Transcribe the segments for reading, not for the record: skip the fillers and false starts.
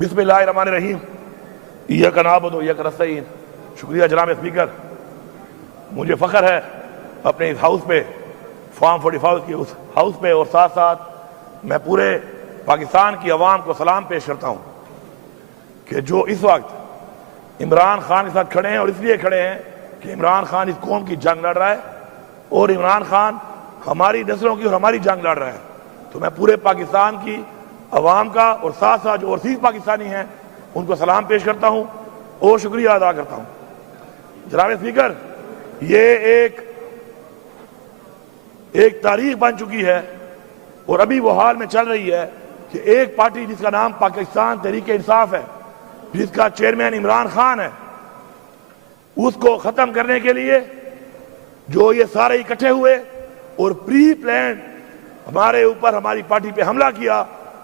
بسم اللہ الرحمن الرحیم ایاک نعبد و ایاک نستعین۔ شکریہ جناب اسپیکر، مجھے فخر ہے اپنے اس ہاؤس پہ، فارم 45 کی اس ہاؤس پہ، اور ساتھ ساتھ میں پورے پاکستان کی عوام کو سلام پیش کرتا ہوں کہ جو اس وقت عمران خان کے ساتھ کھڑے ہیں، اور اس لیے کھڑے ہیں کہ عمران خان اس قوم کی جنگ لڑ رہا ہے، اور عمران خان ہماری نسلوں کی اور ہماری جنگ لڑ رہا ہے۔ تو میں پورے پاکستان کی عوام کا اور ساتھ ساتھ جو اوورسیز پاکستانی ہیں ان کو سلام پیش کرتا ہوں اور شکریہ ادا کرتا ہوں۔ جناب اسپیکر، یہ ایک تاریخ بن چکی ہے اور ابھی وہ حال میں چل رہی ہے کہ ایک پارٹی جس کا نام پاکستان تحریک انصاف ہے، جس کا چیئرمین عمران خان ہے، اس کو ختم کرنے کے لیے جو یہ سارے اکٹھے ہوئے اور پری پلانڈ ہمارے اوپر ہماری پارٹی پہ حملہ کیا،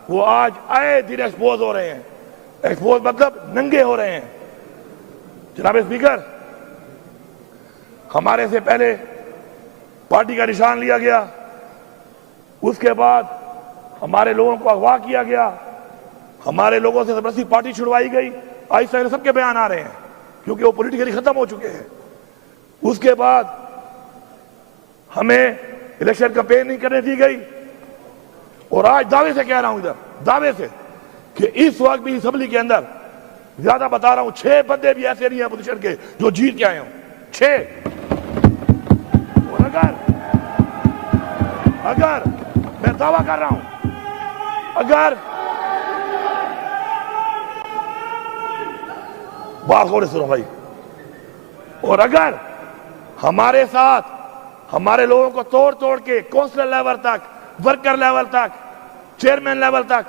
وہ آج آئے دن ایکسپوز ہو رہے ہیں۔ ایکسپوز مطلب ننگے ہو رہے ہیں۔ جناب اسپیکر، ہمارے سے پہلے پارٹی کا نشان لیا گیا، اس کے بعد ہمارے لوگوں کو اغوا کیا گیا، ہمارے لوگوں سے زبردستی پارٹی چھڑوائی گئی۔ آہستہ سب کے بیان آ رہے ہیں کیونکہ وہ پولیٹیکلی ختم ہو چکے ہیں۔ اس کے بعد ہمیں الیکشن کمپین نہیں کرنے دی گئی، اور آج دعوے سے کہہ رہا ہوں، ادھر دعوے سے، کہ اس وقت بھی اسمبلی کے اندر زیادہ بتا رہا ہوں 6 بندے بھی ایسے نہیں ہیں اپوزیشن کے جو جیت کے آئے ہوں، 6۔ اور اگر میں دعویٰ کر رہا ہوں، اگر بات غور سے سنو بھائی، اور اگر ہمارے ساتھ ہمارے لوگوں کو توڑ توڑ کے کونسلر لیول تک، ورکر لیول تک، چیئرمین لیول تک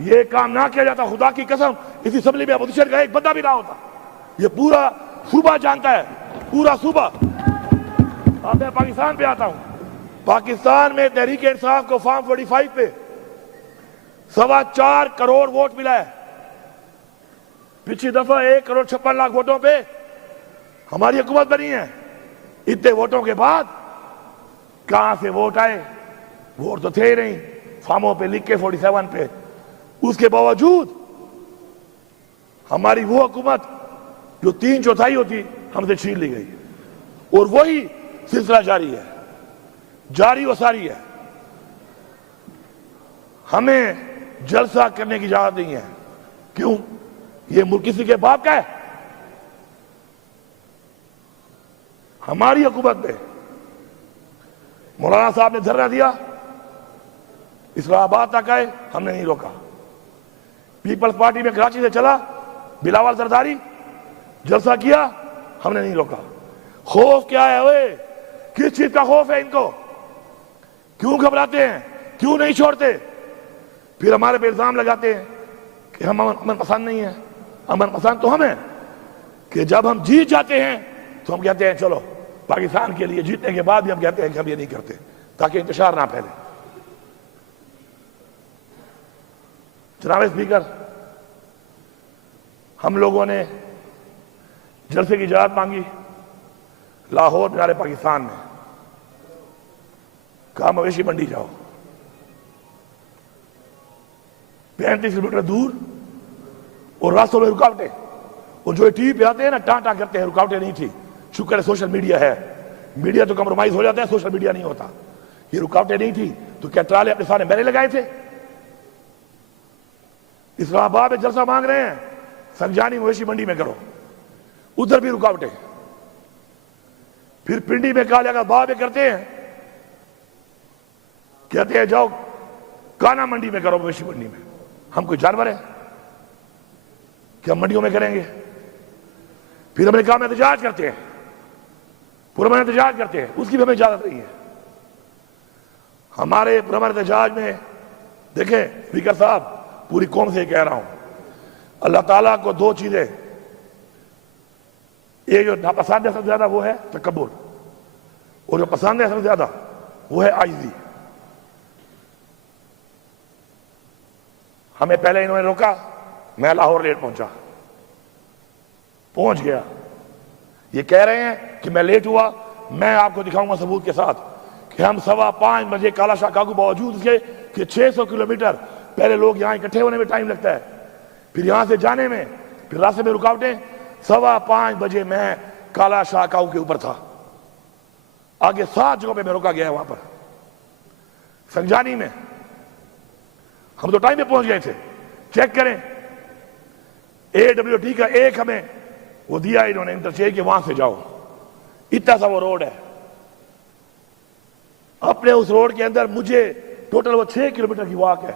یہ کام نہ کیا جاتا، خدا کی قسم اس اسمبلی میں اپوزیشن کا ایک بندہ بھی نہ ہوتا۔ یہ پورا صوبہ جانتا ہے، پورا صوبہ۔ اب میں پاکستان پہ آتا ہوں۔ پاکستان میں تحریک انصاف کو فارم 45 پہ 4.25 کروڑ ووٹ ملا ہے۔ پچھلی دفعہ 1.56 کروڑ ووٹوں پہ ہماری حکومت بنی ہے۔ اتنے ووٹوں کے بعد کہاں سے ووٹ آئے؟ ووٹ تو تھے ہی نہیں، فارموں پہ لکھ کے 47 پہ۔ اس کے باوجود ہماری وہ حکومت جو 3/4 ہوتی ہم سے چھین لی گئی، اور وہی سلسلہ جاری ہے، جاری و ساری ہے۔ ہمیں جلسہ کرنے کی اجازت نہیں ہے۔ کیوں؟ یہ ملک کسی کے باپ کا ہے؟ ہماری حکومت میں مولانا صاحب نے دھرنا دیا، اسلام آباد تک آئے، ہم نے نہیں روکا۔ پیپلز پارٹی میں کراچی سے چلا، بلاول زرداری جلسہ کیا، ہم نے نہیں روکا۔ خوف کیا ہے؟ اوئے کس چیز کا خوف ہے ان کو؟ کیوں گھبراتے ہیں؟ کیوں نہیں چھوڑتے؟ پھر ہمارے پہ الزام لگاتے ہیں کہ ہم امن پسند نہیں ہیں۔ امن پسند تو ہم ہیں کہ جب ہم جیت جاتے ہیں تو ہم کہتے ہیں چلو پاکستان کے لیے، جیتنے کے بعد بھی ہم کہتے ہیں کہ ہم یہ نہیں کرتے تاکہ انتشار نہ پھیلے۔ جناب اسپیکر، ہم لوگوں نے جلسے کی اجازت مانگی لاہور بنارے پاکستان میں، کہا مویشی منڈی جاؤ، 35 کلومیٹر دور، اور راستوں میں رکاوٹیں، اور جو ٹی وی پہ آتے ہیں نا ٹانٹا کرتے ہیں، رکاوٹیں نہیں تھی۔ شکر ہے سوشل میڈیا ہے، میڈیا تو کمپرومائز ہو جاتا ہے، سوشل میڈیا نہیں ہوتا۔ یہ رکاوٹیں نہیں تھی تو کیا ٹرالے اپنے سامنے میرے لگائے تھے؟ اسلام آباد میں جلسہ مانگ رہے ہیں، سنجانی مویشی منڈی میں کرو، ادھر بھی رکاوٹیں۔ پھر پنڈی میں کہا جائے باب میں کرتے ہیں، کہتے ہیں جاؤ کانا منڈی میں کرو، مویشی منڈی میں۔ ہم کوئی جانور ہیں کہ ہم منڈیوں میں کریں گے؟ پھر ہم نے کہا ہم احتجاج کرتے ہیں، پرامن احتجاج کرتے ہیں، اس کی بھی ہمیں اجازت نہیں ہے۔ ہمارے پرامن احتجاج میں دیکھیں اسپیکر صاحب، پوری قوم سے کہہ رہا ہوں، اللہ تعالیٰ کو 2 چیزیں، ایک جو ناپسند ہے سب سے زیادہ وہ ہے تکبر، اور جو پسند ہے سب سے زیادہ وہ ہے عاجزی۔ ہمیں پہلے انہوں نے روکا، میں لاہور لیٹ پہنچ گیا۔ یہ کہہ رہے ہیں کہ میں لیٹ ہوا، میں آپ کو دکھاؤں گا ثبوت کے ساتھ کہ ہم 5:15 بجے کالا شاہ کاغو باوجود اس کے کہ 600 کلومیٹر پہلے لوگ یہاں اکٹھے ہونے میں ٹائم لگتا ہے، پھر یہاں سے جانے میں پھر راستے میں رکاوٹیں. 5:15 بجے میں کالا شاہ کاؤ کے اوپر تھا. آگے 7 جگہوں پہ میں روکا گیا ہے. وہاں پر سنجانی میں ہم تو ٹائم پہ پہنچ گئے تھے. چیک کریں AWT کا ایک ہمیں وہ دیا انہوں نے انٹرچینج کہ وہاں سے جاؤ. اتنا سا وہ روڈ ہے. اپنے اس روڈ کے اندر مجھے ٹوٹل وہ 6 کلومیٹر کی واک ہے.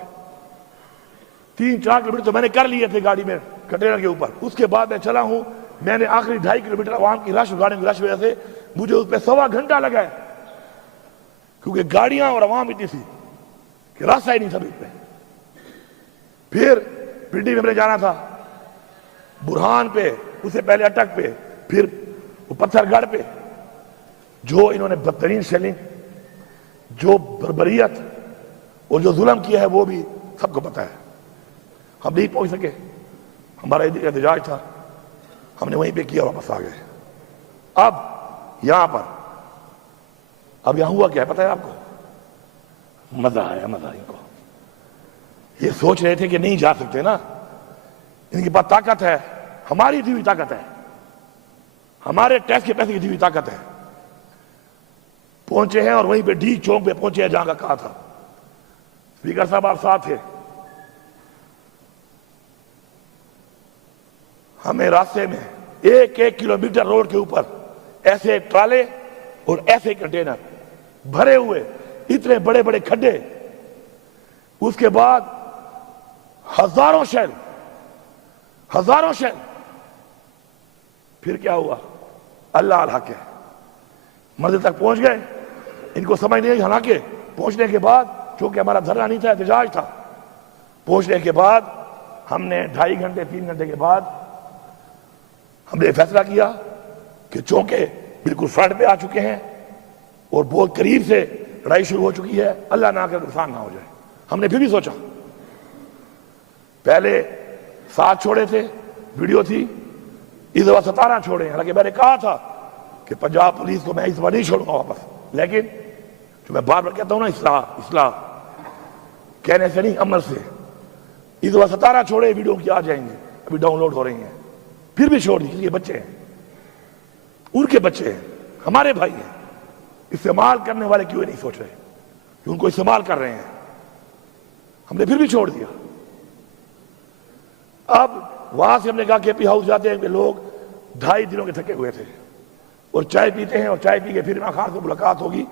3-4 کلومیٹر تو میں نے کر لیے تھے گاڑی میں کنٹینر کے اوپر. اس کے بعد میں چلا ہوں. میں نے آخری 2.5 کلومیٹر عوام کی رش گاڑیوں کی رش وجہ سے مجھے اس پہ 1.25 گھنٹہ لگا ہے, کیونکہ گاڑیاں اور عوام اتنی تھی کہ راستہ ہی نہیں تھا بیچ میں. پھر پنڈی میں جانا تھا, برہان پہ, اس سے پہلے اٹک پہ, پھر وہ پتھر گڑھ پہ. جو انہوں نے بدترین شیلنگ, جو بربریت اور جو ظلم کیا ہے وہ بھی سب کو پتا ہے. ہم نہیں پہنچ سکے, ہمارا احتجاج تھا, ہم نے وہیں پہ کیا, واپس آ گئے. اب یہاں پر اب یہاں ہوا کیا ہے پتہ ہے آپ کو؟ مزہ آیا, مزہ ان کو. یہ سوچ رہے تھے کہ نہیں جا سکتے نا, ان کے پاس طاقت ہے, ہماری دی ہوئی طاقت ہے, ہمارے ٹیکس کے پیسے کی دی ہوئی طاقت ہے. پہنچے ہیں اور وہیں پہ ڈی چوک پہ پہنچے ہیں جہاں کا کہا تھا. اسپیکر صاحب آپ ساتھ تھے. ہمیں راستے میں 1 کلومیٹر روڈ کے اوپر ایسے ٹرالے اور ایسے کنٹینر بھرے ہوئے, اتنے بڑے بڑے کھڈے, اس کے بعد ہزاروں شیل. پھر کیا ہوا؟ اللہ الحق ہے. منزل تک پہنچ گئے. ان کو سمجھ نہیں, حالانکہ پہنچنے کے بعد, چونکہ ہمارا دھرنا نہیں تھا, احتجاج تھا, پہنچنے کے بعد ہم نے 2.5 گھنٹے 3 گھنٹے کے بعد ہم نے فیصلہ کیا کہ چونکہ بالکل فرنٹ پہ آ چکے ہیں اور بہت قریب سے لڑائی شروع ہو چکی ہے, اللہ نہ کرے نقصان نہ ہو جائے. ہم نے پھر بھی سوچا, پہلے 7 چھوڑے تھے, ویڈیو تھی, اس دفعہ 17 چھوڑے. حالانکہ میں نے کہا تھا کہ پنجاب پولیس کو میں اس دفعہ نہیں چھوڑوں گا واپس, لیکن جو میں بار بار کہتا ہوں نا, اصلاح کہنے سے نہیں, عمل سے. اس دفعہ 17 چھوڑے, ویڈیو کی آ جائیں گے, ابھی ڈاؤن لوڈ ہو رہی ہیں. پھر بھی چھوڑ دی, کیونکہ بچے ہیں, ان کے بچے ہیں, ہمارے بھائی ہیں. استعمال کرنے والے کیوں نہیں سوچ رہے کہ ان کو استعمال کر رہے ہیں؟ ہم نے پھر بھی چھوڑ دیا. اب وہاں سے ہم نے کہا کہ پی ہاؤس جاتے ہیں کہ لوگ 2.5 دنوں کے تھکے ہوئے تھے اور چائے پیتے ہیں, اور چائے پی کے پھر عمران خان سے ملاقات ہوگی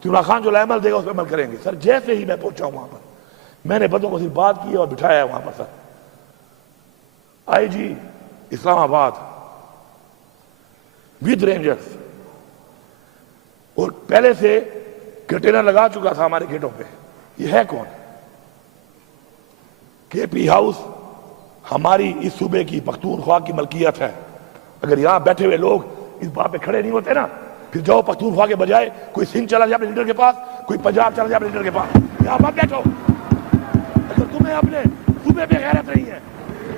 تو عمران خان جو عمل دے گا اس پہ عمل کریں گے. سر جیسے ہی میں پہنچا ہوں وہاں پر, میں نے بندوں کو صرف بات کی اور بٹھایا ہے وہاں پر. سر IG اسلام آباد ود رینجرز, اور پہلے سے کنٹینر لگا چکا تھا ہمارے گیٹوں پہ. یہ ہے کون؟ کے پی ہاؤس ہماری اس صوبے کی پختونخوا کی ملکیت ہے. اگر یہاں بیٹھے ہوئے لوگ اس بات پہ کھڑے نہیں ہوتے نا, پھر جاؤ پختونخوا کے بجائے کوئی سندھ چلا جائے اپنے لیڈر کے پاس, کوئی پنجاب چلا جائے اپنے لیڈر کے پاس. یہاں مت بیٹھو. اگر تمہیں اپنے صوبے پہ غیرت نہیں ہے,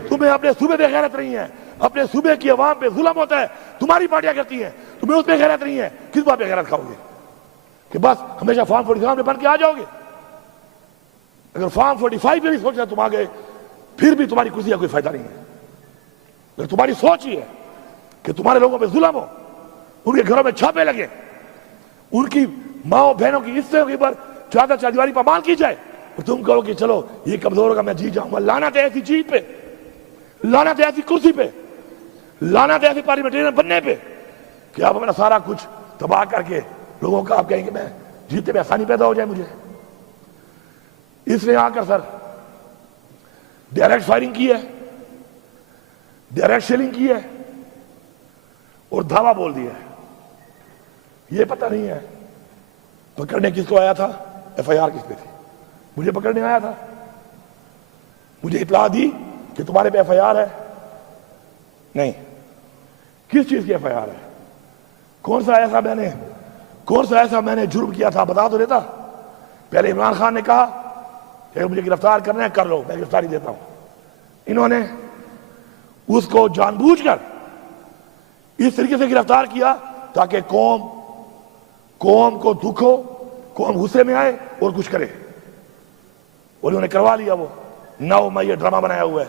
تمہیں اپنے صوبے پہ غیرت نہیں ہے, اپنے صوبے کی عوام پہ ظلم ہوتا ہے, تمہاری پارٹیاں کرتی ہیں, تمہیں اس پہ غیرت نہیں ہے, کس بات پہ غیرت کھاؤ گے؟ کہ بس ہمیشہ فارم 45 میں بن کے آ جاؤ گے؟ اگر فارم 45 میں بھی سوچنا تم آ گئے, پھر بھی تمہاری کرسی کا کوئی فائدہ نہیں ہے. اگر تمہاری سوچ ہی ہے کہ تمہارے لوگوں پہ ظلم ہو, ان کے گھروں میں چھاپے لگے, ان کی ماں بہنوں کی عزتوں کے اوپر چادر چاردیواری پامال کی جائے, اور تم کہو کہ چلو یہ کمزور ہوگا میں جیت جاؤں گا. لعنت ہے ایسی چیز پہ, لعنت ہے ایسی کرسی پہ, لعنت ہے ایسی پارلیمنٹرین بننے پہ کہ آپ اپنا سارا کچھ تباہ کر کے لوگوں کا آپ کہیں کہ میں جیتے میں آسانی پیدا ہو جائے مجھے. اس نے آ کر سر ڈائریکٹ فائرنگ کی ہے, ڈائریکٹ شیلنگ کی ہے, اور دھاوا بول دیا ہے. یہ پتہ نہیں ہے پکڑنے کس کو آیا تھا, FIR کس پہ تھی. مجھے پکڑنے آیا تھا, مجھے اطلاع دی کہ تمہارے پہ FIR ہے. نہیں, کس چیز کی FIR ہے؟ کون سا ایسا میں نے جرم کیا تھا بتا تو دیتا. پہلے عمران خان نے کہا کہ مجھے گرفتار کرنا ہے, کر لو, میں گرفتاری دیتا ہوں. انہوں نے اس کو جان بوجھ کر اس طریقے سے گرفتار کیا تاکہ قوم کو دکھ ہو, قوم غصے میں آئے اور کچھ کرے, اور انہوں نے کروا لیا. وہ 9 مئی یہ ڈرامہ بنایا ہوا ہے.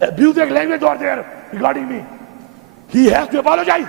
abusive language out there regarding me. He has to apologize.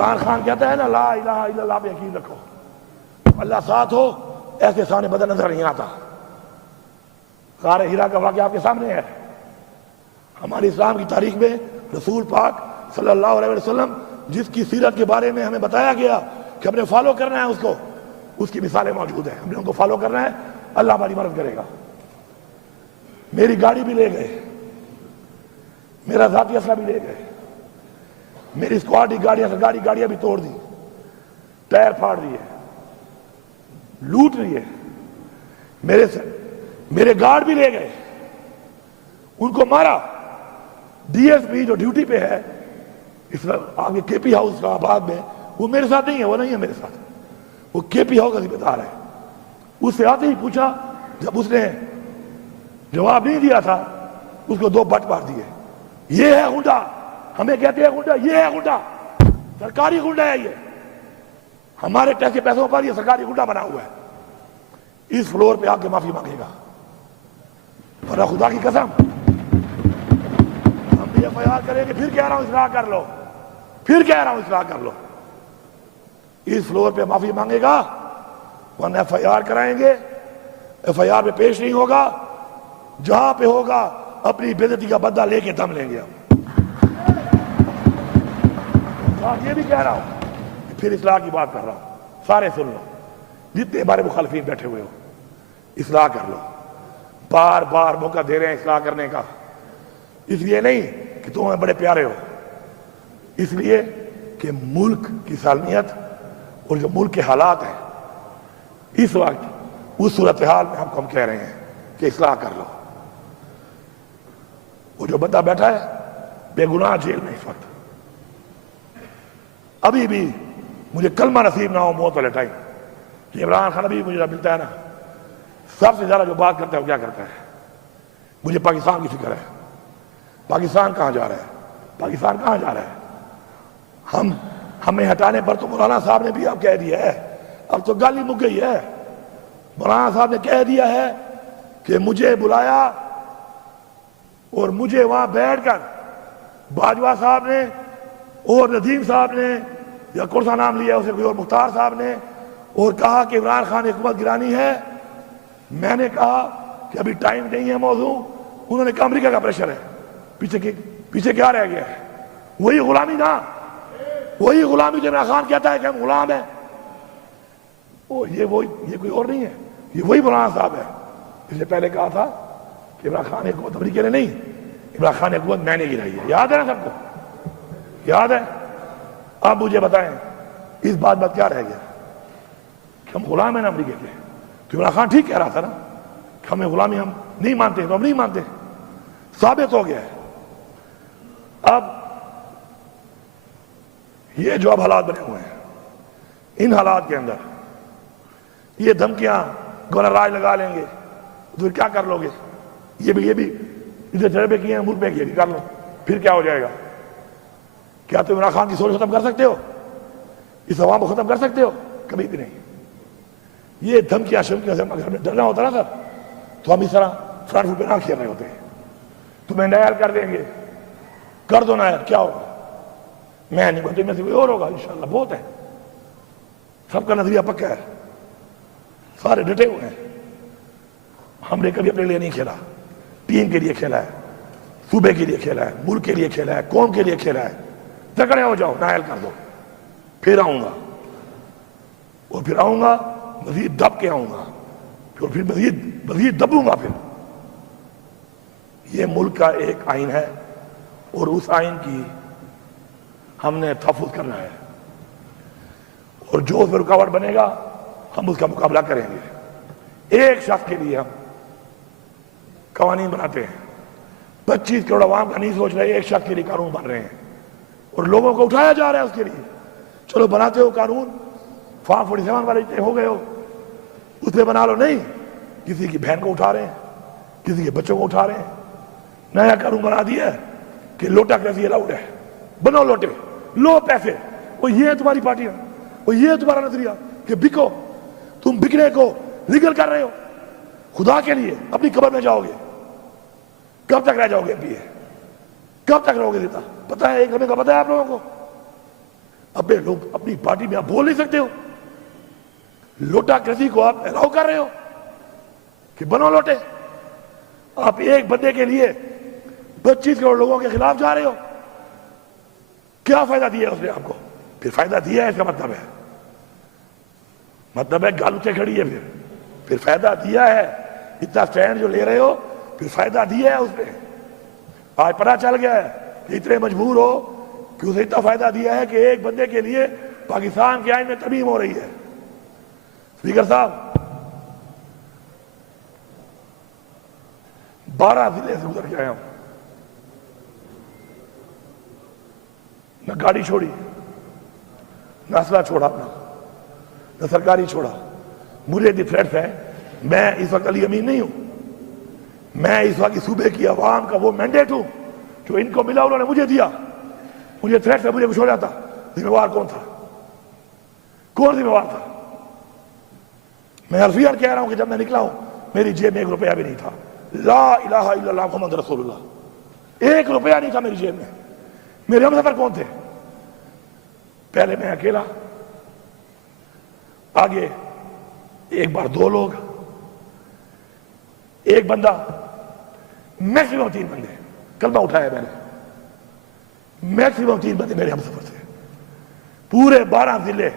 Imran Khan کہتا ہے نا لا الہ الا اللہ پہ یقین رکھو، اللہ ساتھ ہو، ایسے سامنے بدل نظر نہیں آتا۔ غار ہیرا کا واقعہ آپ کے سامنے ہے۔ ہماری اسلام کی تاریخ میں رسول پاک صلی اللہ علیہ وسلم جس کی سیرت کے بارے میں ہمیں بتایا گیا کہ ہم نے فالو کرنا ہے اس کو، اس کی مثالیں موجود ہیں، ہم نے ان کو فالو کرنا ہے، اللہ ہماری مدد کرے گا۔ میری گاڑی بھی لے گئے، میرا ذاتی اسلحہ بھی لے گئے، میری اسکواڈ گاڑیاں بھی توڑ دی، ٹائر پھاڑ دیے، لوٹ لیے، میرے گارڈ بھی لے گئے، ان کو مارا۔ ڈی ایس پی جو ڈیوٹی پہ ہے اس آگے کے پی ہاؤس کا آباد میں، وہ میرے ساتھ نہیں ہے، وہ نہیں ہے میرے ساتھ، وہ کے پی ہاؤس کا ذمہ دار ہے۔ اس سے آتے ہی پوچھا، جب اس نے جواب نہیں دیا تھا اس کو 2 بٹ مار دیے۔ یہ ہے غنڈا، ہمیں کہتے ہیں غنڈا، یہ ہے غنڈا، سرکاری غنڈا ہے، یہ ہمارے ٹیکس کے پیسوں پر یہ سرکاری غنڈا بنا ہوا ہے۔ اس فلور پہ آ کے معافی مانگے گا، ورنہ خدا کی قسم ہم بھی ایف آئی آر کریں گے، پھر کہہ رہا ہوں اصلاح کر لو، پھر کہہ رہا ہوں اصلاح کر لو۔ اس فلور پہ معافی مانگے گا، ورنہ ایف آئی آر کرائیں گے، ایف آئی آر پہ پیش نہیں ہوگا، جہاں پہ ہوگا اپنی بے عزتی کا بدلہ لے کے دم لیں گے ہم۔ یہ بھی کہہ رہا ہوں، پھر اصلاح کی بات کر رہا ہوں، سارے سن لو، جتنے ہمارے مخالفین بیٹھے ہوئے ہو، اصلاح کر لو۔ بار بار موقع دے رہے ہیں اصلاح کرنے کا، اس لیے نہیں کہ تم ہمیں بڑے پیارے ہو، اس لیے کہ ملک کی سالمیت اور جو ملک کے حالات ہیں اس وقت، اس صورتحال میں ہم کہہ رہے ہیں کہ اصلاح کر لو۔ وہ جو بندہ بیٹھا ہے بے گناہ جیل میں اس وقت، ابھی بھی مجھے کلمہ نصیب نہ ہو موت والے ٹائم کہ عمران خان ابھی مجھے ملتا ہے نا، سب سے زیادہ جو بات کرتا ہے وہ کیا کرتا ہے؟ مجھے پاکستان کی فکر ہے، پاکستان کہاں جا رہا ہے، پاکستان کہاں جا رہا ہے؟ ہمیں ہٹانے پر تو مولانا صاحب نے بھی اب کہہ دیا ہے، اب تو گالی مک گئی ہے، مولانا صاحب نے کہہ دیا ہے کہ مجھے بلایا اور مجھے وہاں بیٹھ کر باجوہ صاحب نے اور ندیم صاحب نے یا کون سا نام لیا اسے کوئی اور مختار صاحب نے، اور کہا کہ عمران خان حکومت گرانی ہے۔ میں نے کہا کہ ابھی ٹائم نہیں ہے موضوع، انہوں نے کہا امریکہ کا پریشر ہے، پیچھے کیا رہ گیا ہے؟ وہی غلامی نا، وہی غلامی جو عمران خان کہتا ہے کہ ہم غلام ہیں، یہ کوئی اور نہیں ہے، یہ وہی مولانا صاحب ہے۔ اس نے پہلے کہا تھا کہ عمران خان حکومت امریکہ نے نہیں، عمران خان حکومت میں نے گرائی ہے، یاد ہے نا سب کو؟ یاد ہے؟ اب مجھے بتائیں اس بات کیا رہ گیا کہ ہم غلام ہیں نا امریکہ کے؟ تو عمران خان ٹھیک کہہ رہا تھا نا کہ ہمیں غلامی ہم نہیں مانتے، تو ہم نہیں مانتے، ثابت ہو گیا ہے۔ اب یہ جو اب حالات بنے ہوئے ہیں، ان حالات کے اندر یہ دھمکیاں گورنر راج لگا لیں گے تو پھر کیا کر لو گے؟ یہ بھی ادھر تجربے کیے ہیں ملک میں، کیے بھی کر لو، پھر کیا ہو جائے گا؟ کیا تم عمران خان کی سوچ ختم کر سکتے ہو؟ اس عوام کو ختم کر سکتے ہو؟ کبھی بھی نہیں۔ یہ دھمکیاں شمکیاں سے اگر ہمیں ڈرنا ہوتا نا سر، تو ہم اس طرح فرنٹ فٹ پہ نہ کھیل رہے ہوتے ہیں۔ تمہیں نائل کر دیں گے، کر دو نائل، کیا ہوگا؟ میں نہیں بولتے، میں سے کوئی اور ہوگا انشاءاللہ، بہت ہے، سب کا نظریہ پکا ہے، سارے ڈٹے ہوئے ہیں۔ ہم نے کبھی اپنے لیے نہیں کھیلا، ٹیم کے لیے کھیلا ہے، صوبے کے لیے کھیلا ہے، ملک کے لیے کھیلا ہے، قوم کے لیے کھیلا ہے۔ تکڑے ہو جاؤ، نائل کر دو، پھر آؤں گا، اور پھر آؤں گا مزید دب کے آؤں گا، پھر مزید دبوں گا۔ پھر یہ ملک کا ایک آئین ہے، اور اس آئین کی ہم نے تحفظ کرنا ہے، اور جو اس میں رکاوٹ بنے گا ہم اس کا مقابلہ کریں گے۔ ایک شخص کے لیے ہم قوانین بناتے ہیں، 25 کروڑ عوام کا نہیں سوچ رہے، ایک شخص کے لیے قانون بن رہے ہیں، اور لوگوں کو اٹھایا جا رہا ہے اس کے لیے۔ چلو بناتے ہو قانون، فارم 47 والے ہو گئے ہو، اس پہ بنا لو، نہیں، کسی کی بہن کو اٹھا رہے ہیں، کسی کے بچوں کو اٹھا رہے ہیں۔ نیا قانون بنا دیا ہے کہ لوٹا کیسی الاؤڈ ہے، بنو لوٹے، لو پیسے، وہ یہ ہے تمہاری پارٹی، وہ یہ ہے تمہارا نظریہ کہ بکو، تم بکنے کو لیگل کر رہے ہو۔ خدا کے لیے اپنی قبر میں جاؤ گے، کب تک رہ جاؤ گے؟ کب تک رہو گے زندہ؟ پتہ ہے ایک ہمیں کا پتہ ہے آپ لوگوں کو؟ اپنے لوگ اپنی پارٹی میں آپ بول نہیں سکتے ہو؟ لوٹا کرسی کو آپ الاؤ کر رہے ہو کہ بنو لوٹے. آپ ایک بندے کے لیے 25 کروڑ لوگوں کے خلاف جا رہے ہو. کیا فائدہ دیا ہے اس نے آپ کو؟ پھر فائدہ دیا ہے اس کا مطلب ہے گال اٹھے کھڑی ہے. پھر فائدہ دیا ہے. اتنا سٹینڈ جو لے رہے ہو پھر فائدہ دیا ہے اس نے. آج پتہ چل گیا ہے کہ اتنے مجبور ہو کہ اسے اتنا فائدہ دیا ہے کہ ایک بندے کے لیے پاکستان کے آئین میں ترمیم ہو رہی ہے. اسپیکر صاحب 12 ضلع سے گزر کے آیا ہوں. نہ گاڑی چھوڑی، نہ اسلحہ چھوڑا اپنا، نہ سرکاری چھوڑا. مجھے دی تھریٹس ہے. میں اس وقت علی امین نہیں ہوں. میں اس وقت صوبے کی عوام کا وہ مینڈیٹ ہوں جو ان کو ملا، انہوں نے مجھے دیا. مجھے تھریٹس ہے، مجھے کچھ ہو جاتا. ذمہ وار کون تھا؟ کون ذمہ وار تھا؟ میں حرفیاً کہہ رہا ہوں کہ جب میں نکلا ہوں میری جیب میں 1 روپیہ بھی نہیں تھا. لا الہ الا اللہ محمد رسول اللہ. 1 روپیہ نہیں تھا میری جیب میں. میرے ہم سفر کون تھے؟ پہلے میں اکیلا، آگے ایک بار 2 لوگ، ایک بندہ، میکسیمم 3 بندے. کلمہ اٹھایا میں نے. میکسیمم 3 بندے میرے ہم سفر تھے. پورے 12 ضلع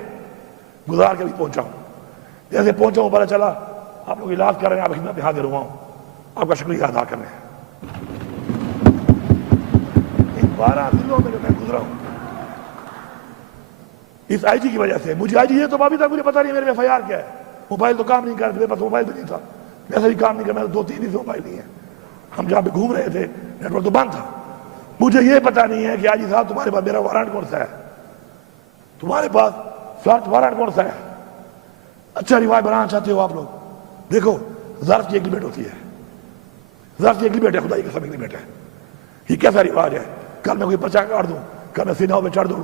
گزار کے بھی پہنچا ہوں. جیسے پہنچا ہوں پتہ چلا آپ لوگ علاج کر رہے ہیں، آپ خدمت میں حاضر ہوا ہوں. آپ کا شکریہ ادا کر رہے ہیں. ان 12 ضلعوں میں جو میں گزرا ہوں اس آئی جی کی وجہ سے. مجھے آئی جی یہ تو ابھی تک مجھے پتا نہیں میرے ایف آئی آر کیا ہے. موبائل تو کام نہیں کر، میرے پاس موبائل بھی نہیں تھا. ویسے بھی کام نہیں کر، میرے 2-3 دن سے موبائل نہیں ہے. ہم جہاں پہ گھوم رہے تھے نیٹ ورک تو بند تھا. مجھے یہ پتا نہیں ہے کہ آئی جی صاحب تمہارے پاس میرا وارنٹ کون سا ہے، تمہارے پاس سرچ وارنٹ کون سا ہے. اچھا روایت بنانا چاہتے ہو آپ لوگ؟ دیکھو ظرف کی ایک لمٹ ہوتی ہے. ظرف کی ایک لمٹ ہے، خدائی قسم ایک لمٹ ہے. یہ کیسا رواج ہے؟ کل میں کوئی پرچہ کاٹ دوں، کل میں سیناؤں پہ چڑھ دوں،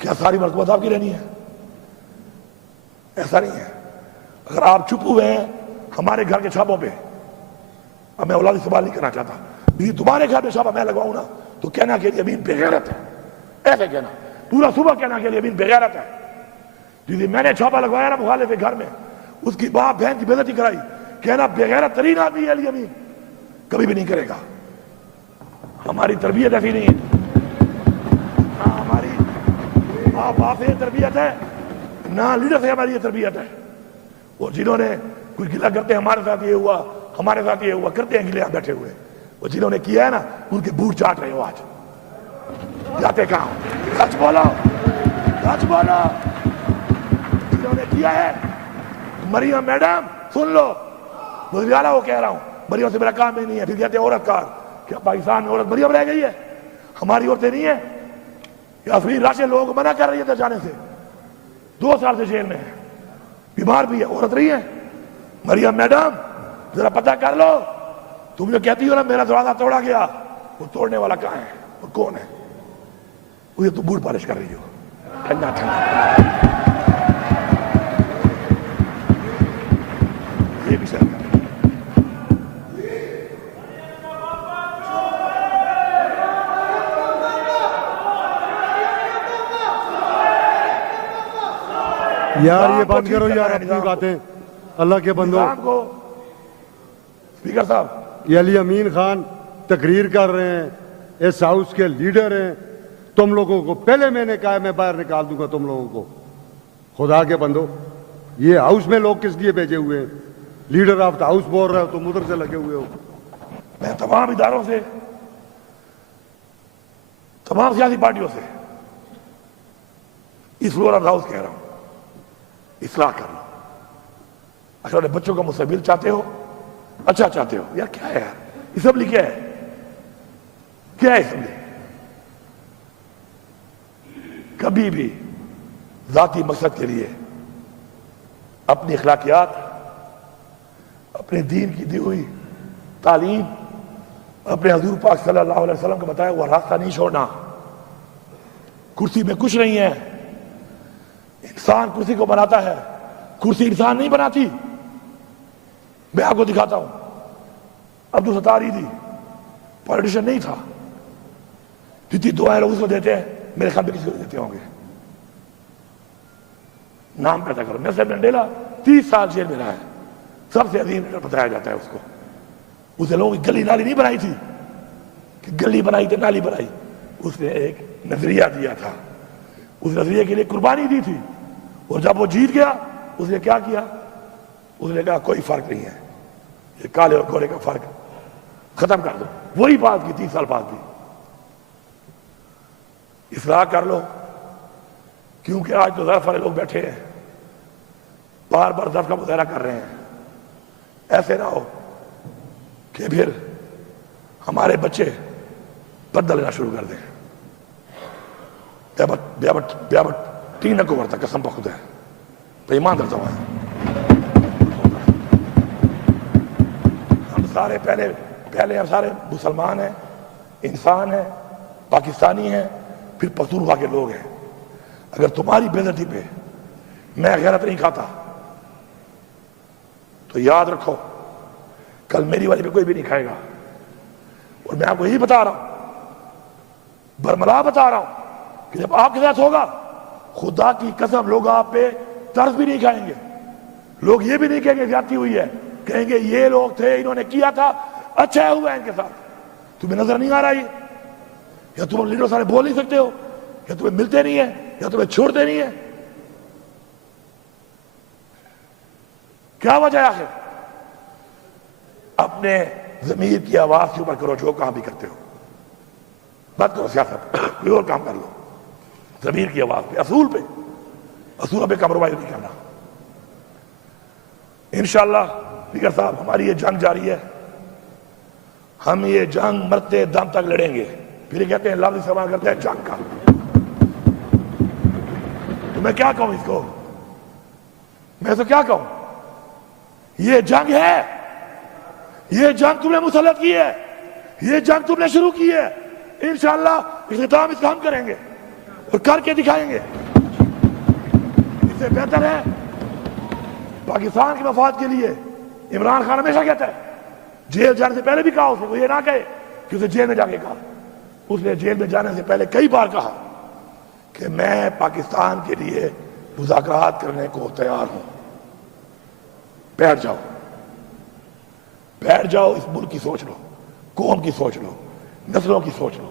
کیا ساری مرتبہ آپ کی رہنی ہے؟ ایسا نہیں ہے. اگر آپ چھپ ہوئے ہیں ہمارے گھر کے چھاپوں پہ، اب میں اولادی سوال نہیں کرنا چاہتا، لیکن تمہارے گھر پہ چھاپا میں لگواؤں نا تو کہنا کہ امین بے غیرت ہے. ایسے کہنا پورا صبح کہنا کہ امین بے غیرت ہے. جس میں نے چھاپا لگوایا نا مخالف کے گھر میں، اس کی باپ بہن کی بے عزتی کرائی، کہنا بے غیرت ترین آدمی ہے علی امین. کبھی بھی نہیں کرے گا. ہماری تربیت ایسی نہیں ہے. ہماری باپ سے تربیت ہے نہ لیڈر سے ہماری یہ تربیت ہے. اور جنہوں نے کچھ گلا کرتے ہیں ہمارے ساتھ یہ ہوا، ہمارے ساتھ یہ ہوا، کرتے ہیں گلے آپ بیٹھے ہوئے. وہ جنہوں نے کیا ہے نا ان کے بوٹ چاٹ رہے ہو. آج جاتے کہاں؟ سچ بولو، سچ بولو. جنہوں نے کیا ہے، مریم میڈم سن لو، وزیر اعلیٰ وہ کہہ رہا ہوں، مریم سے میرا کام ہی نہیں ہے. پھر کہتے ہیں عورت کار. کیا پاکستان میں عورت مریم رہ گئی ہے؟ ہماری عورتیں نہیں ہیں. افرین راشد لوگوں کو منع کر رہی ہے ادھر جانے سے. 2 سال سے جیل میں ہے، بیمار بھی ہے. عورت رہی ہے مریم میڈم؟ ذرا پتہ کر لو. تم جو کہتی ہو نا میرا دروازہ توڑا گیا، وہ توڑنے والا کہاں ہے اور کون ہے؟ وہ یہ تو بوٹ پالش کر رہی ہو. ٹھنڈا ٹھنڈا یہ بھی شاید یار یہ بند کرو یار اپنی باتیں. اللہ کے بندو، اسپیکر صاحب یہ علی امین خان تقریر کر رہے ہیں، اس ہاؤس کے لیڈر ہیں. تم لوگوں کو پہلے میں نے کہا میں باہر نکال دوں گا تم لوگوں کو. خدا کے بندو، یہ ہاؤس میں لوگ کس لیے بھیجے ہوئے ہیں؟ لیڈر آف دا ہاؤس بول رہے ہو، تم ادھر سے لگے ہوئے ہو. میں تمام اداروں سے، تمام سیاسی پارٹیوں سے اس فلور آف ہاؤس کہہ رہا ہوں، اصلاح کر لو. اگر بچوں کا مستقبل چاہتے ہو، اچھا چاہتے ہو. یار کیا ہے یار اسمبلی؟ کیا ہے؟ کیا ہے اسمبلی؟ کبھی بھی ذاتی مقصد کے لیے اپنی اخلاقیات، اپنے دین کی دی ہوئی تعلیم، اپنے حضور پاک صلی اللہ علیہ وسلم کا بتایا وہ راستہ نہیں چھوڑنا. کرسی میں کچھ نہیں ہے. انسان کرسی کو بناتا ہے، کرسی انسان نہیں بناتی. میں آپ کو دکھاتا ہوں. عبدالستار ایدھی پولیٹیشین نہیں تھا. جتنی دعائیں لوگ اس کو دیتے ہیں میرے خیال میں کسی کو دیتے ہوں گے. نام پیدا کرو. نیلسن منڈیلا 30 سال جیل میں رہا ہے, سب سے عظیم لیڈر بتایا جاتا ہے اس کو. اسے لوگوں کی گلی نالی نہیں بنائی تھی کہ گلی بنائی تو نالی بنائی, اس نے ایک نظریہ دیا تھا, اس نظریے کے لیے قربانی دی تھی, اور جب وہ جیت گیا اس نے کیا کیا؟ اس نے کہا کوئی فرق نہیں ہے, یہ کالے اور گورے کا فرق ختم کر دو. وہی بات کی 30 سال بعد بھی. اصلاح کر لو, کیونکہ آج تو ضعف والے لوگ بیٹھے ہیں, بار بار ضعف کا مظاہرہ کر رہے ہیں. ایسے نہ ہو کہ پھر ہمارے بچے پردہ لینا شروع کر دیں. بیابٹ تین کو ورتا قسم پہ خدا ہے, پہ ایمان درتا ہوا ہے. ہم سارے پہلے ہم سارے مسلمان ہیں, انسان ہیں, پاکستانی ہیں, پھر پختونخوا کے لوگ ہیں. اگر تمہاری بے عزتی پہ میں غیرت نہیں کھاتا تو یاد رکھو کل میری والی پہ کوئی بھی نہیں کھائے گا. اور میں آپ کو یہی بتا رہا ہوں, برملا بتا رہا ہوں, کہ جب آپ کے ساتھ ہوگا خدا کی قسم لوگ آپ پہ طرز بھی نہیں کھائیں گے. لوگ یہ بھی نہیں کہیں گے زیادتی ہوئی ہے, کہیں گے یہ لوگ تھے انہوں نے کیا تھا, اچھا ہوا ہے ان کے ساتھ. تمہیں نظر نہیں آ رہا یہ, یا تم لیڈر سارے بول نہیں سکتے ہو, یا تمہیں ملتے نہیں ہیں, یا تمہیں چھوڑتے نہیں ہیں؟ کیا وجہ ہے آخر؟ اپنے ضمیر کی آواز کے اوپر کرو جو کام بھی کرتے ہو. بات کرو سیاست, کوئی اور کام کر لو. ضمیر کی آواز پہ, اصول پہ, اصولوں پہ کمپرومائز نہیں کرنا. انشاءاللہ اسپیکر صاحب ہماری یہ جنگ جاری ہے, ہم یہ جنگ مرتے دم تک لڑیں گے. پھر یہ کہتے ہیں لفظ استعمال کرتے ہیں جنگ کا. تو میں کیا کہوں اس کو, میں تو کیا کہوں؟ یہ جنگ ہے, یہ جنگ تم نے مسلط کی ہے, یہ جنگ تم نے شروع کی ہے. انشاءاللہ اختتام اس کا ہم کریں گے اور کر کے دکھائیں گے. اس سے بہتر ہے پاکستان کے مفاد کے لیے. عمران خان ہمیشہ کہتا ہے, جیل جانے سے پہلے بھی کہا اس نے, وہ یہ نہ کہے کہ اسے جیل میں جا کے کہا. اس نے جیل میں جانے سے پہلے کئی بار کہا کہ میں پاکستان کے لیے مذاکرات کرنے کو تیار ہوں. بیٹھ جاؤ, بیٹھ جاؤ, اس ملک کی سوچ لو, قوم کی سوچ لو, نسلوں کی سوچ لو,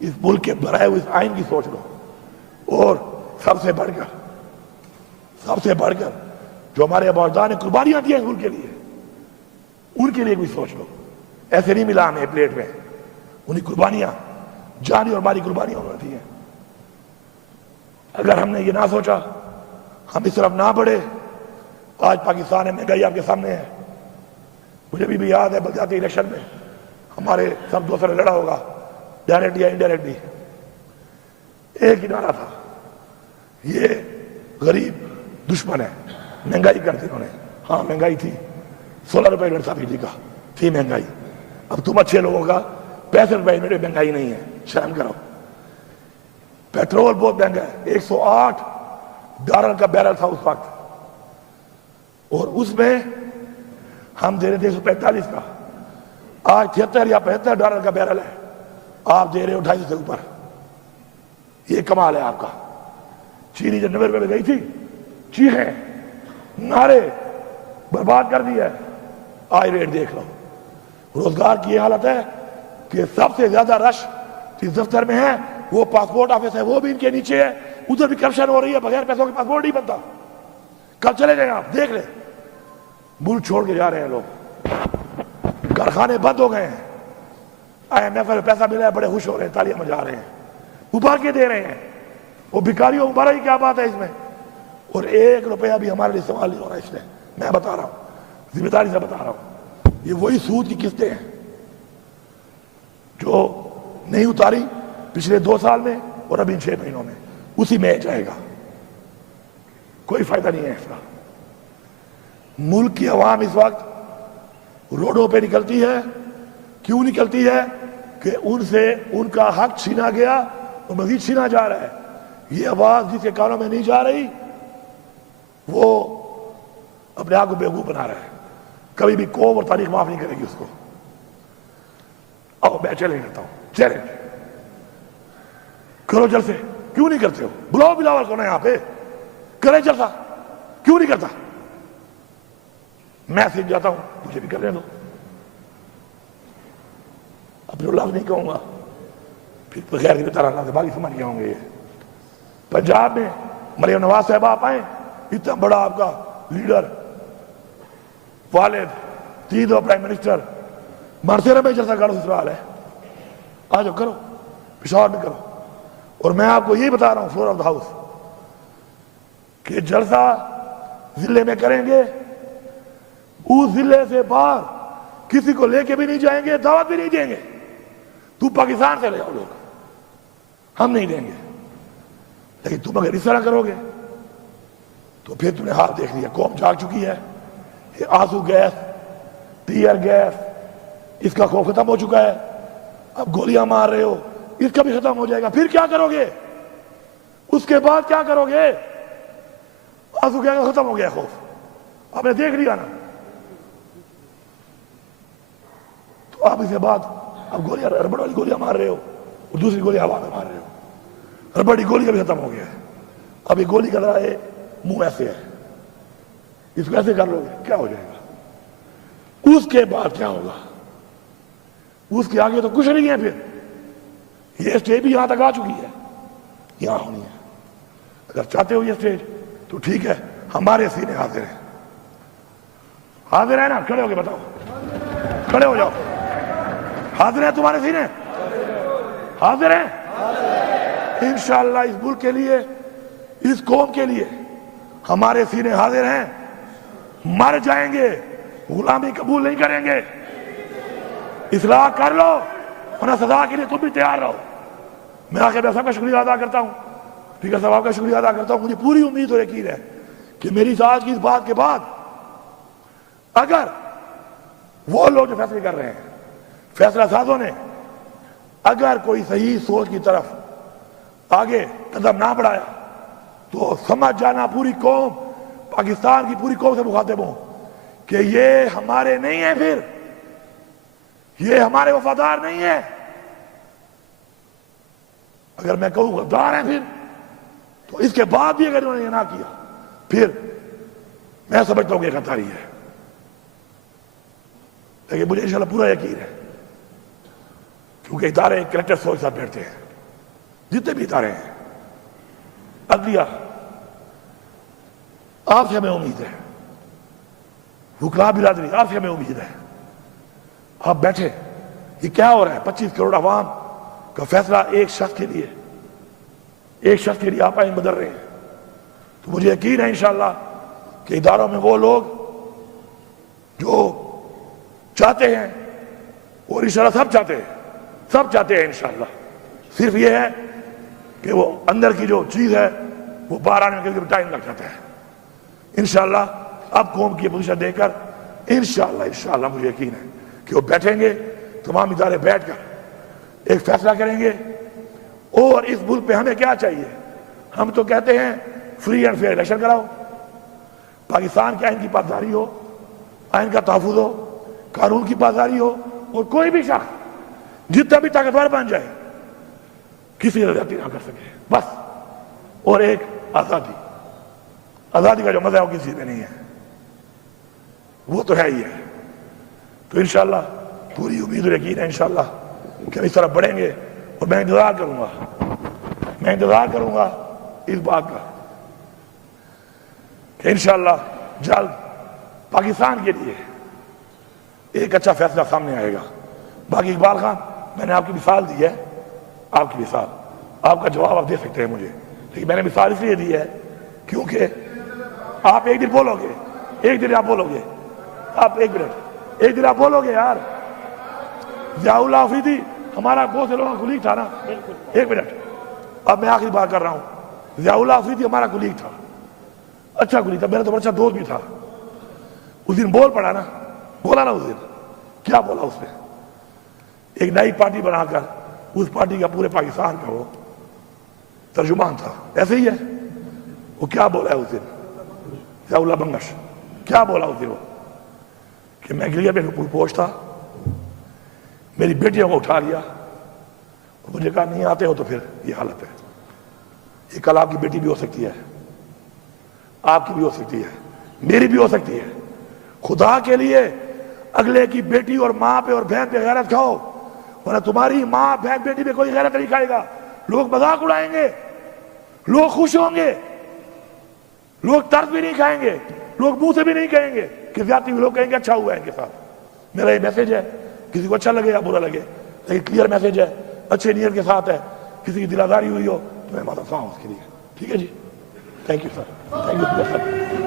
اس ملک کے بنائے ہوئے اس آئین کی سوچ لو, اور سب سے بڑھ کر جو ہمارے اباؤجداد نے قربانیاں دی ہیں اس ملک کے لیے, ان کے لیے بھی سوچ لو. ایسے نہیں ملا ہمیں پلیٹ میں, انہیں قربانیاں, جانی اور مالی قربانیاں انہوں نے دی ہیں. اگر ہم نے یہ نہ سوچا, ہم اس طرف نہ بڑھے, آج پاکستان میں مہنگائی آپ کے سامنے ہے. مجھے بھی یاد ہے بلدیاتی الیکشن میں ہمارے سب دوستوں نے لڑا ہوگا, ڈائریکٹ یا انڈائریکٹلی. ایک ہی نعرہ تھا, یہ غریب دشمن ہے, مہنگائی کر دی انہوں نے. ہاں مہنگائی تھی, 16 روپے یونٹ تھا بجلی کا, تھی مہنگائی. اب تم اچھے لوگوں کا 65 روپے یونٹ مہنگائی نہیں ہے, شرم کرو. پیٹرول بہت مہنگا ہے, 108 ڈالر کا بیرل تھا اس وقت, اور اس میں ہم دے رہے تھے 145 کا. آج 73 یا 75 ڈالر کا بیرل ہے, آپ دے رہے ہو 250 سے اوپر. یہ کمال ہے آپ کا. چینی جب 90 روپے میں گئی تھی, چیخیں, نعرے, برباد کر دیا ہے. آج ریٹ دیکھ لو. روزگار کی یہ حالت ہے کہ سب سے زیادہ رش جس دفتر میں ہے وہ پاسپورٹ آفس ہے, وہ بھی ان کے نیچے ہے. ادھر بھی کرپشن ہو رہی ہے, بغیر پیسوں کے پاسپورٹ نہیں بنتا. کل چلے جائیں آپ, دیکھ لیں, ملک چھوڑ کے جا رہے ہیں لوگ, کارخانے بند ہو گئے ہیں. IMF میں پیسہ ملا ہے, بڑے خوش ہو رہے ہیں, تالیاں بجا رہے ہیں, ابھار کے دے رہے ہیں. وہ بھکاریوں ابھارا ہی کیا بات ہے اس میں. اور 1 روپیہ بھی ہمارے لیے استعمال نہیں ہو رہا اس میں. میں بتا رہا ہوں, ذمہ داری سے بتا رہا ہوں, یہ وہی سود کی قسطیں ہیں جو نہیں اتاری پچھلے 2 سال میں اور ابھی 6 مہینوں میں, اسی میں جائے گا. کوئی فائدہ نہیں ہے اس کا. ملک کی عوام اس وقت روڈوں پہ نکلتی ہے. کیوں نکلتی ہے؟ کہ ان سے ان کا حق چھینا گیا اور مزید چھینا جا رہا ہے. یہ آواز جس کے کانوں میں نہیں جا رہی وہ اپنے آپ کو بیوقوف بنا رہا ہے. کبھی بھی قوم اور تاریخ معاف نہیں کرے گی اس کو. آؤ میں چیلنج کرتا ہوں, چیلنج. کرو جلسے، کیوں نہیں کرتے ہو؟ بلاؤ بلاول کو نا یہاں پہ، کرے جلسہ، کیوں نہیں کرتا؟ میں سیکھ جاتا ہوں، مجھے بھی کرنے دو، اپنے لفظ نہیں کہوں گا، پھر بغیر کی طرح اللہ سے باقی سمجھ گئے ہوں گے۔ پنجاب میں مریم نواز صاحب آپ آئیں، اتنا بڑا آپ کا لیڈر، والد، تین دو پرائم منسٹر، مرسے میں جلسہ کرو، سسرال ہے، آ جاؤ کرو، پشاور میں کرو۔ اور میں آپ کو یہی بتا رہا ہوں فلور آف دا ہاؤس کہ جلسہ ضلع میں کریں گے، اس ضلع سے باہر کسی کو لے کے بھی نہیں جائیں گے، دعوت بھی نہیں دیں گے۔ تو پاکستان سے لے آؤ لوگ، ہم نہیں دیں گے، لیکن تم اگر اس طرح کرو گے تو پھر تم نے حال دیکھ لیا، قوم جاگ چکی ہے۔ یہ آنسو گیس، ٹیئر گیس، اس کا خوف ختم ہو چکا ہے، اب گولیاں مار رہے ہو، اس کا بھی ختم ہو جائے گا، پھر کیا کرو گے؟ اس کے بعد کیا کرو گے؟ آنسو گیس کا ختم ہو گیا خوف، آپ نے دیکھ لیا نا، تو آپ اس کے بعد اب گولیاں، ربڑ والی گولیاں مار رہے ہو اور دوسری گولی ہوا میں مار رہے ہو، ربڑی گولی کا بھی ختم ہو گیا ہے، اب یہ گولی کا ذرا ہے منہ ایسے ہے، اس کو ایسے کر لو گے کیا ہو جائے گا؟ اس کے بعد کیا ہوگا؟ اس کے آگے تو کچھ نہیں ہے۔ پھر یہ اسٹیج بھی یہاں تک آ چکی ہے، یہاں ہونی ہے۔ اگر چاہتے ہو یہ اسٹیج تو ٹھیک ہے، ہمارے سینے حاضر ہیں، حاضر ہے نا؟ کھڑے ہو کے بتاؤ، کھڑے ہو جاؤ، حاضر ہیں تمہارے سینے؟ حاضر ہیں انشاءاللہ۔ اس ملک کے لیے، اس قوم کے لیے ہمارے سینے حاضر ہیں، مر جائیں گے، غلامی قبول نہیں کریں گے۔ اصلاح کر لو، ورنہ سزا کے لیے تم بھی تیار رہو۔ میں آخر میں سب کا شکریہ ادا کرتا ہوں، اسپیکر صاحب کا شکریہ ادا کرتا ہوں۔ مجھے پوری امید اور یقین ہے کہ میری آج کی اس بات کے بعد اگر وہ لوگ جو فیصلے کر رہے ہیں، فیصلہ سازوں نے اگر کوئی صحیح سوچ کی طرف آگے قدم نہ بڑھایا تو سمجھ جانا پوری قوم، پاکستان کی پوری قوم سے مخاطب ہوں کہ یہ ہمارے نہیں ہیں، پھر یہ ہمارے وفادار نہیں ہیں۔ اگر میں کہوں غدار ہیں پھر، تو اس کے بعد بھی اگر انہوں نے یہ نہ کیا پھر میں سمجھتا ہوں کہ غداری ہے۔ لیکن مجھے انشاءاللہ پورا یقین ہے، کیونکہ ادارے کریکٹر سوچ ساتھ بیٹھتے ہیں، جتنے بھی ادارے ہیں، عدلیہ، آپ سے ہمیں امید ہے، حکام برادری، آپ سے ہمیں امید ہے، آپ بیٹھے، یہ کیا ہو رہا ہے؟ 25 کروڑ عوام کا فیصلہ ایک شخص کے لیے، ایک شخص کے لیے آپ آئین بدل رہے ہیں۔ تو مجھے یقین ہے انشاءاللہ کہ اداروں میں وہ لوگ جو چاہتے ہیں، اور انشاءاللہ سب چاہتے ہیں، سب چاہتے ہیں انشاءاللہ، صرف یہ ہے کہ وہ اندر کی جو چیز ہے وہ باہر آنے میں ٹائم لگ جاتا ہے۔ انشاءاللہ اب قوم کی پوزیشن دے کر انشاءاللہ مجھے یقین ہے کہ وہ بیٹھیں گے، تمام ادارے بیٹھ کر ایک فیصلہ کریں گے۔ اور اس ملک پہ ہمیں کیا چاہیے؟ ہم تو کہتے ہیں فری اینڈ فیئر الیکشن کراؤ، پاکستان کے آئین کی پاسداری ہو، آئین کا تحفظ ہو، قانون کی پاسداری ہو، اور کوئی بھی شخص جتنا بھی طاقتور بن جائے کسی زیادتی نہ کر سکے، بس۔ اور ایک آزادی، آزادی کا جو مزہ ہے وہ کسی میں نہیں ہے، وہ تو ہے ہی ہے۔ تو انشاءاللہ پوری امید اور یقین ہے انشاءاللہ کہ ہم اس طرح بڑھیں گے، اور میں انتظار کروں گا اس بات کا کہ انشاءاللہ جلد پاکستان کے لیے ایک اچھا فیصلہ سامنے آئے گا۔ باقی اقبال خان، میں نے آپ کی مثال دی ہے، آپ کی مثال، آپ کا جواب آپ دے سکتے ہیں مجھے، لیکن میں نے مثال اس لیے دی ہے کیونکہ آپ ایک دن بولو گے، ایک دن آپ بولو گے، آپ ایک دن آپ بولو گے یار، ضیاء اللہ آفریدی ہمارا بہت سے لوگوں کا کلیگ تھا نا، ایک منٹ، اب میں آخری بات کر رہا ہوں۔ ضیاء اللہ آفریدی ہمارا کلیگ تھا، اچھا کلیگ تھا، میرا تو اچھا دوست بھی تھا۔ اس دن بولا نا اس دن کیا بولا اس نے؟ ایک نئی پارٹی بنا کر اس پارٹی کا پورے پاکستان کا وہ ترجمان تھا، ایسے ہی ہے۔ وہ کیا بولا ہے اس دن ضیاء اللہ بنگش؟ کیا بولا اس دن وہ؟ کہ میں گلیئر پہ پوچھ تھا، میری بیٹیوں کو اٹھا لیا مجھے کہا نہیں آتے ہو تو پھر یہ حالت ہے. یہ کل آپ کی بیٹی بھی ہو سکتی ہے, آپ کی بھی ہو سکتی ہے, میری بھی ہو سکتی ہے. خدا کے لیے اگلے کی بیٹی اور ماں پہ اور بہن پہ غیرت کھاؤ, ورنہ تمہاری ماں بہن بیٹی پہ کوئی غیرت نہیں کھائے گا. لوگ مذاق اڑائیں گے, لوگ خوش ہوں گے, لوگ طرز بھی نہیں کھائیں گے, لوگ منہ سے بھی نہیں کہیں گے کہ زیادتی, لوگ کہیں گے اچھا ہوا ہے ان کے ساتھ. میرا یہ میسج ہے, کسی کو اچھا لگے یا برا لگے, لیکن کلیئر میسج ہے, اچھے نیت کے ساتھ ہے. کسی کی دل آزاری ہوئی ہو تو میں معذرت خواہ ہوں اس کے لیے. ٹھیک ہے جی, thank you sir, thank you sir.